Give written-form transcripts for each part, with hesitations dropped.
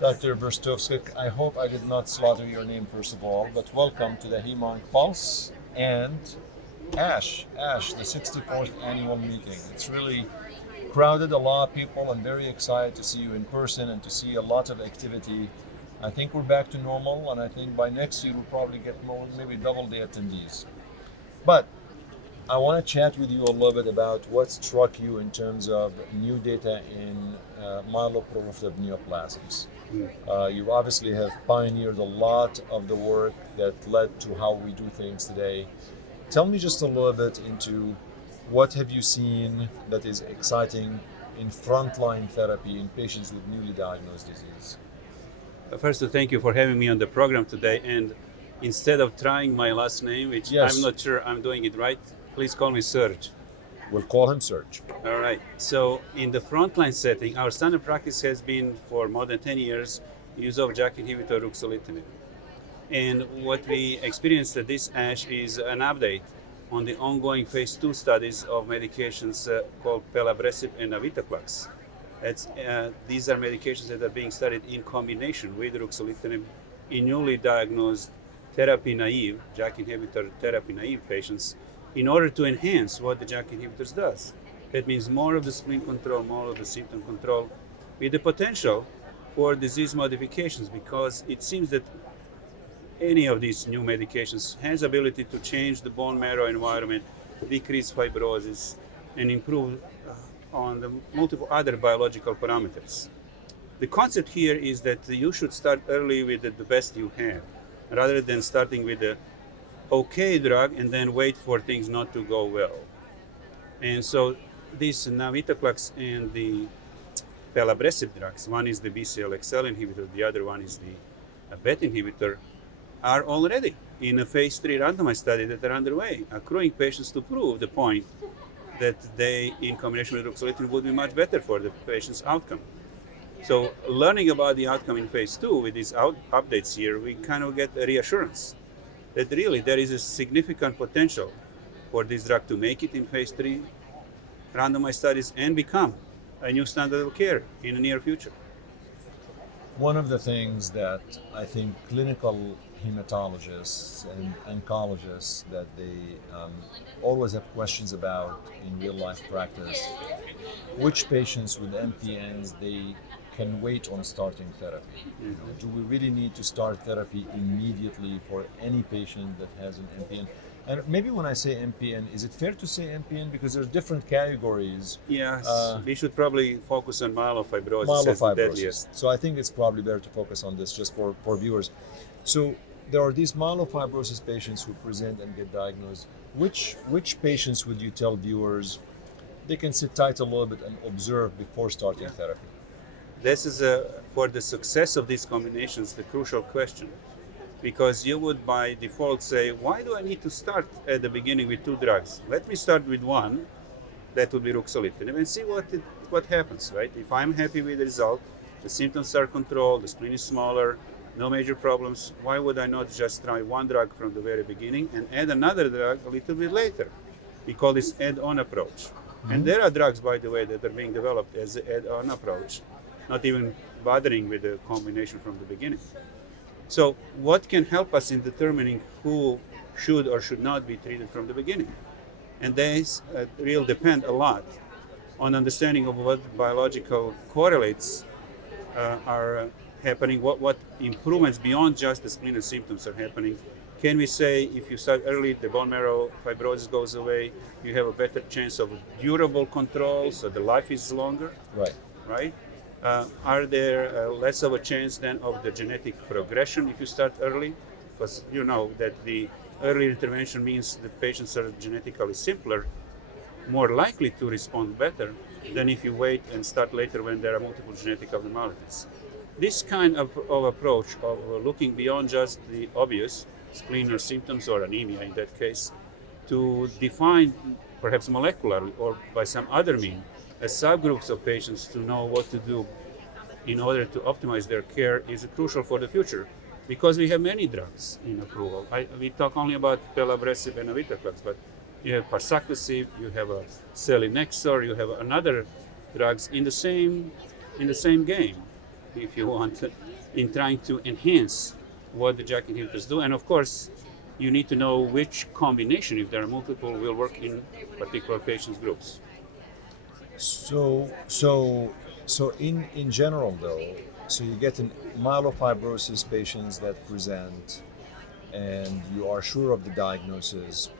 Dr. Verstovsek, I hope I did not slaughter your name first of all, but welcome to the HemOnc Pulse and ASH, the 64th annual meeting. It's really crowded, a lot of people. I'm very excited to see you in person and to see a lot of activity. I think we're back to normal, and I think by next year we'll probably get more, maybe double the attendees. But I want to chat with you a little bit about what struck you in terms of new data in myeloproliferative neoplasms. You obviously have pioneered a lot of the work that led to how we do things today. Tell me just a little bit into what have you seen that is exciting in frontline therapy in patients with newly diagnosed disease. First, thank you for having me on the program today. And instead of trying my last name, which Yes. I'm not sure I'm doing it right, please call me Serge. We'll call him Serge. All right. So in the frontline setting, our standard practice has been for more than 10 years use of JAK inhibitor ruxolitinib. And what we experienced at this ASH is an update on the ongoing phase 2 studies of medications called pelabresib and navitoclax. These are medications that are being studied in combination with ruxolitinib in newly diagnosed therapy-naive, JAK inhibitor therapy-naive patients in order to enhance what the JAK inhibitors does. That means more of the spleen control, more of the symptom control, with the potential for disease modifications, because it seems that any of these new medications has ability to change the bone marrow environment, decrease fibrosis, and improve on the multiple other biological parameters. The concept here is that you should start early with the best you have, rather than starting with the okay drug and then wait for things not to go well. And so these navitoclax and the pelabresib drugs, one is the BCL-XL inhibitor, the other one is the BET inhibitor, are already in a phase 3 randomized study that are underway, accruing patients to prove the point that they, in combination with ruxolitinib, would be much better for the patient's outcome. So learning about the outcome in phase 2 with these updates here, we kind of get a reassurance that really there is a significant potential for this drug to make it in phase 3 randomized studies and become a new standard of care in the near future. One of the things that I think clinical hematologists and oncologists that they always have questions about in real life practice, which patients with MPNs they can wait on starting therapy. You know, do we really need to start therapy immediately for any patient that has an MPN? And maybe when I say MPN, is it fair to say MPN because there's different categories? Yes, we should probably focus on myelofibrosis as the deadliest. So I think it's probably better to focus on this just for viewers. So there are these myelofibrosis patients who present and get diagnosed. Which patients would you tell viewers they can sit tight a little bit and observe before starting therapy? This is, for the success of these combinations, the crucial question. Because you would by default say, why do I need to start at the beginning with 2 drugs? Let me start with one, that would be ruxolitinib, and see what happens, right? If I'm happy with the result, the symptoms are controlled, the spleen is smaller, no major problems, why would I not just try one drug from the very beginning and add another drug a little bit later? We call this add-on approach. Mm-hmm. And there are drugs, by the way, that are being developed as an add-on approach, not even bothering with the combination from the beginning. So what can help us in determining who should or should not be treated from the beginning? And these really depend a lot on understanding of what biological correlates are happening, what improvements beyond just the spleen and symptoms are happening. Can we say if you start early, the bone marrow fibrosis goes away, you have a better chance of durable control, so the life is longer? Right? Are there less of a chance then of the genetic progression if you start early? Because you know that the early intervention means the patients are genetically simpler, more likely to respond better than if you wait and start later when there are multiple genetic abnormalities. This kind of approach of looking beyond just the obvious spleen or symptoms or anemia in that case, to define perhaps molecularly or by some other means as subgroups of patients to know what to do in order to optimize their care is crucial for the future, because we have many drugs in approval. We talk only about pelabresib and navitoclax, but you have parsaclisib, you have a selinexor, you have another drugs in the same game, if you want, in trying to enhance what the JAK inhibitors do. And of course, you need to know which combination, if there are multiple, will work in particular patients groups. So in general though, so you get in myelofibrosis patients that present, and you are sure of the diagnosis.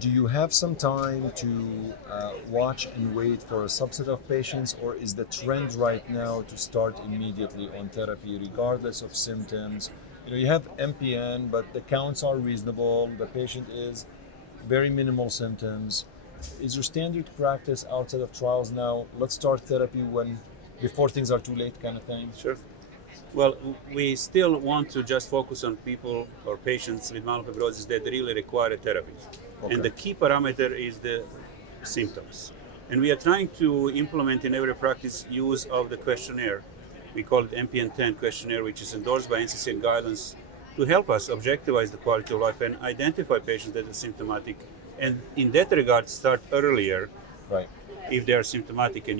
Do you have some time to watch and wait for a subset of patients, or is the trend right now to start immediately on therapy regardless of symptoms? You have MPN, but the counts are reasonable. The patient is very minimal symptoms. Is your standard practice outside of trials now, let's start therapy before things are too late kind of thing? Sure. Well, we still want to just focus on people or patients with myelofibrosis that really require therapy. Okay. And the key parameter is the symptoms. And we are trying to implement in every practice use of the questionnaire. We call it MPN 10 questionnaire, which is endorsed by NCCN guidelines to help us objectivize the quality of life and identify patients that are symptomatic. And in that regard, start earlier, right, if they are symptomatic, and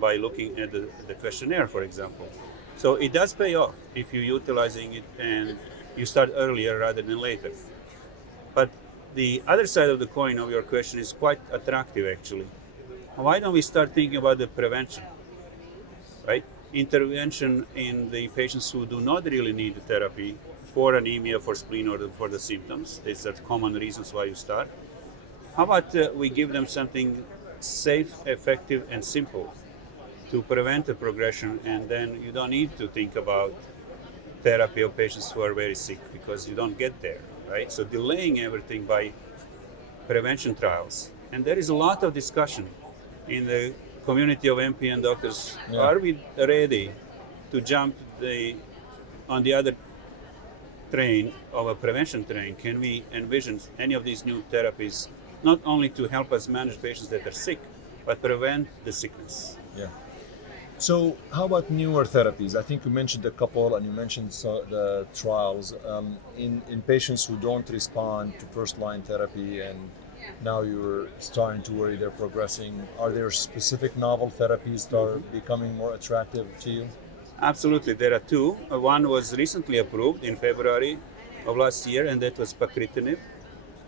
by looking at the questionnaire, for example. So it does pay off if you're utilizing it and you start earlier rather than later. But the other side of the coin of your question is quite attractive, actually. Why don't we start thinking about the prevention, right? Intervention in the patients who do not really need the therapy for anemia, for spleen, or for the symptoms. These are common reasons why you start. How about we give them something safe, effective, and simple to prevent the progression, and then you don't need to think about therapy of patients who are very sick because you don't get there, right? So delaying everything by prevention trials. And there is a lot of discussion in the community of MPN doctors. Yeah. Are we ready to jump on the other train of a prevention train? Can we envision any of these new therapies not only to help us manage patients that are sick, but prevent the sickness? Yeah. So how about newer therapies? I think you mentioned a couple, and you mentioned the trials in patients who don't respond to first-line therapy, and now you're starting to worry they're progressing. Are there specific novel therapies that are becoming more attractive to you? Absolutely, there are two. One was recently approved in February of last year, and that was pacritinib,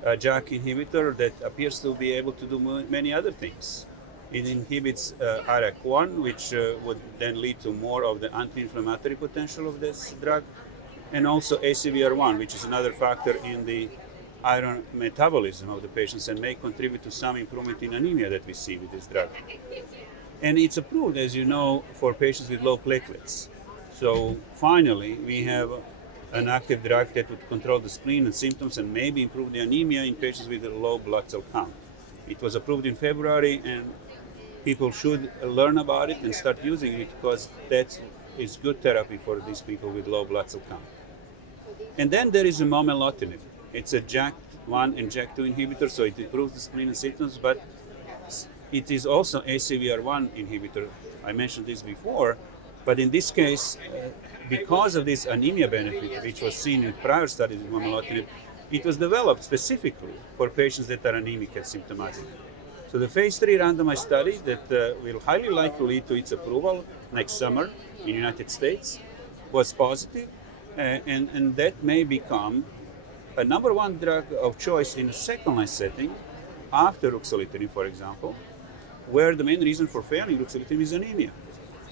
a JAK inhibitor that appears to be able to do many other things. It inhibits IRAK1, which would then lead to more of the anti-inflammatory potential of this drug, and also ACVR1, which is another factor in the iron metabolism of the patients and may contribute to some improvement in anemia that we see with this drug. And it's approved, as you know, for patients with low platelets. So finally, we have an active drug that would control the spleen and symptoms and maybe improve the anemia in patients with a low blood cell count. It was approved in February, and people should learn about it and start using it because that is good therapy for these people with low blood cell count. And then there is a momelotinib. It's a JAK1 and JAK2 inhibitor, so it improves the spleen and symptoms, but it is also ACVR1 inhibitor. I mentioned this before, but in this case, because of this anemia benefit, which was seen in prior studies with momelotinib, it was developed specifically for patients that are anemic and symptomatic. So the phase 3 randomized study that will highly likely lead to its approval next summer in the United States was positive, and that may become a number one drug of choice in a second-line setting after ruxolitinib, for example, where the main reason for failing ruxolitinib is anemia.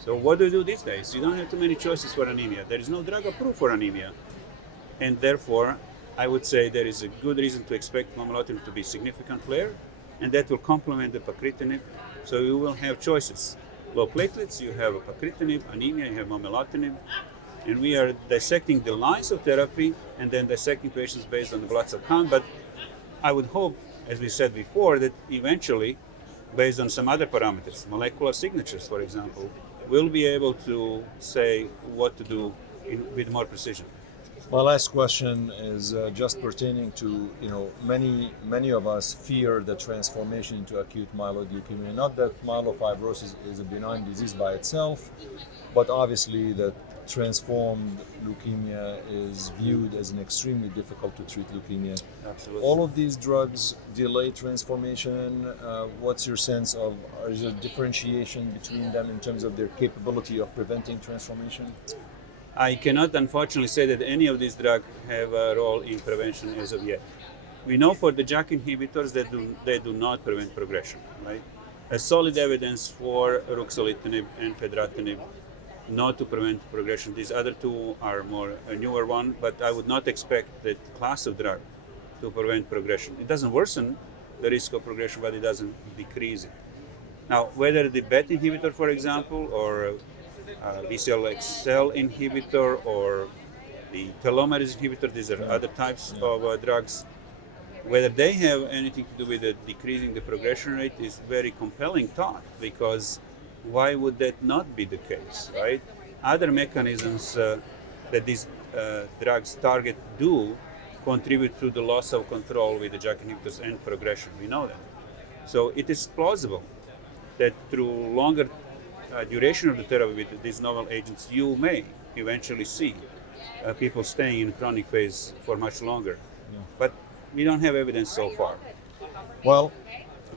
So what do you do these days? You don't have too many choices for anemia. There is no drug approved for anemia. And therefore, I would say there is a good reason to expect momelotinib to be a significant player, and that will complement the pacritinib. So you will have choices. Low platelets, you have pacritinib; anemia, you have momelotinib. And we are dissecting the lines of therapy and then dissecting patients based on the blood cell count. But I would hope, as we said before, that eventually, based on some other parameters, molecular signatures, for example, we'll be able to say what to do with more precision. My last question is just pertaining to, many of us fear the transformation into acute myeloid leukemia. Not that myelofibrosis is a benign disease by itself, but obviously that transformed leukemia is viewed as an extremely difficult to treat leukemia. Absolutely. All of these drugs delay transformation. What's your sense of, is there differentiation between them in terms of their capability of preventing transformation? I cannot unfortunately say that any of these drugs have a role in prevention as of yet. We know for the JAK inhibitors that they do not prevent progression, right? A solid evidence for ruxolitinib and fedratinib not to prevent progression. These other two are more a newer one, but I would not expect that class of drug to prevent progression. It doesn't worsen the risk of progression, but it doesn't decrease it. Now, whether the BET inhibitor, for example, or BCL-XL inhibitor, or the telomerase inhibitor, these are other types of drugs, whether they have anything to do with decreasing the progression rate is very compelling thought, because why would that not be the case, right? Other mechanisms that these drugs target do contribute to the loss of control with the JAK inhibitors and progression. We know that. So it is plausible that through longer duration of the therapy with these novel agents, you may eventually see people staying in chronic phase for much longer. Yeah. But we don't have evidence so far. Well,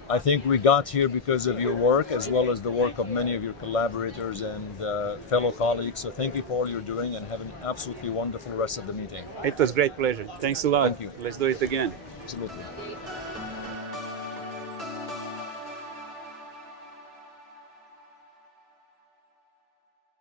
I think we got here because of your work, as well as the work of many of your collaborators and fellow colleagues. So thank you for all you're doing, and have an absolutely wonderful rest of the meeting. It was great pleasure. Thanks a lot. Thank you. Let's do it again. Absolutely.